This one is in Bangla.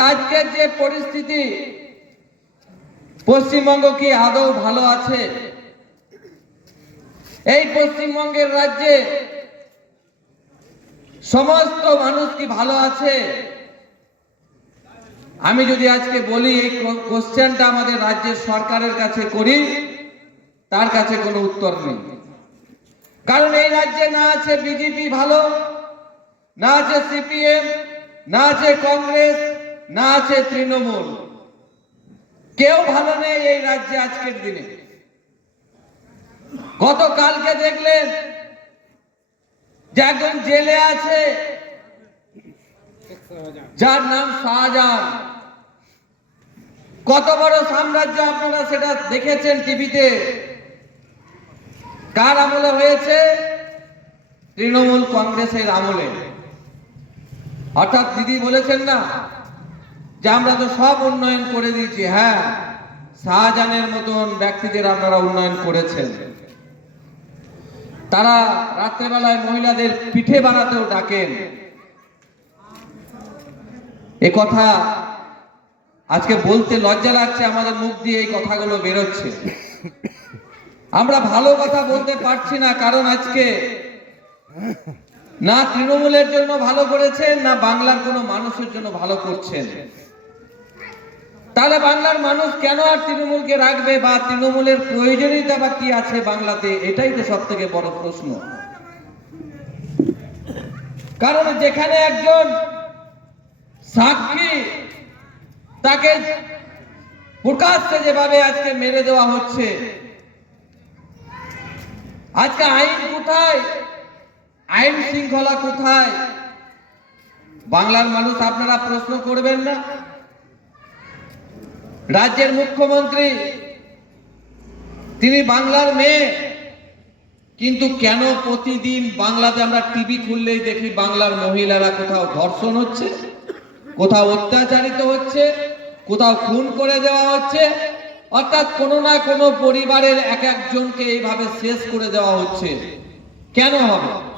আজকের যে পরিস্থিতি, পশ্চিমবঙ্গ কি আদৌ ভালো আছে? এই পশ্চিমবঙ্গের রাজ্যে সমস্ত মানুষ কি ভালো আছে? আমি যদি আজকে বলি, এই কোশ্চেনটা আমাদের রাজ্যের সরকারের কাছে করি, তার কাছে কোনো উত্তর নেই। কারণ এই রাজ্যে না আছে বিজেপি ভালো, না আছে সিপিএম, না আছে কংগ্রেস না আছে তৃণমূল। কেউ ভালো নেই এই রাজ্যে আজকের দিনে। গতকালকে দেখলেন যে একজন জেলে আছে, যার নাম শাহজাহান। কত বড় সাম্রাজ্য আপনারা সেটা দেখেছেন টিভিতে? কার আমলে হয়েছে? তৃণমূল কংগ্রেসের আমলে। অর্থাৎ দিদি বলেছেন না যে আমরা তো সব উন্নয়ন করে দিয়েছি হ্যাঁ শাহজাহানের মতন ব্যক্তিদের আপনারা উন্নয়ন করেছেন। তারা রাত্রেবেলায় মহিলাদের পিঠে বানাতেও ডাকেন। এ কথা আজকে বলতে লজ্জা লাগছে, আমাদের মুখ দিয়ে এই কথাগুলো বেরোচ্ছে। আমরা ভালো কথা বলতে পারছি না, কারণ আজকে না তৃণমূলের জন্য ভালো করেছেন, না বাংলার কোনো মানুষের জন্য ভালো করছেন। তাহলে বাংলার মানুষ কেন আর তৃণমূলকে রাখবে বা তৃণমূলের প্রয়োজনীয়তা বা কি আছে বাংলাতে? এটাই তো সব থেকে বড় প্রশ্ন। কারণ যেখানে একজন সাক্ষী, তাকে প্রকাশ্যে যেভাবে আজকে মেরে দেওয়া হচ্ছে, আজকে আইন কোথায়? আইন শৃঙ্খলা কোথায়? বাংলার মানুষ আপনারা প্রশ্ন করবেন না। রাজ্যের মুখ্যমন্ত্রী, তিনি বাংলার মেয়ে। কিন্তু কেন প্রতিদিন বাংলাতে আমরা টিভি খুললেই দেখি বাংলার মহিলারা কোথাও ধর্ষণ হচ্ছে, কোথাও অত্যাচারিত হচ্ছে, কোথাও খুন করে দেওয়া হচ্ছে? অর্থাৎ কোনো না কোনো পরিবারের এক একজনকে এইভাবে শেষ করে দেওয়া হচ্ছে। কেন হবে?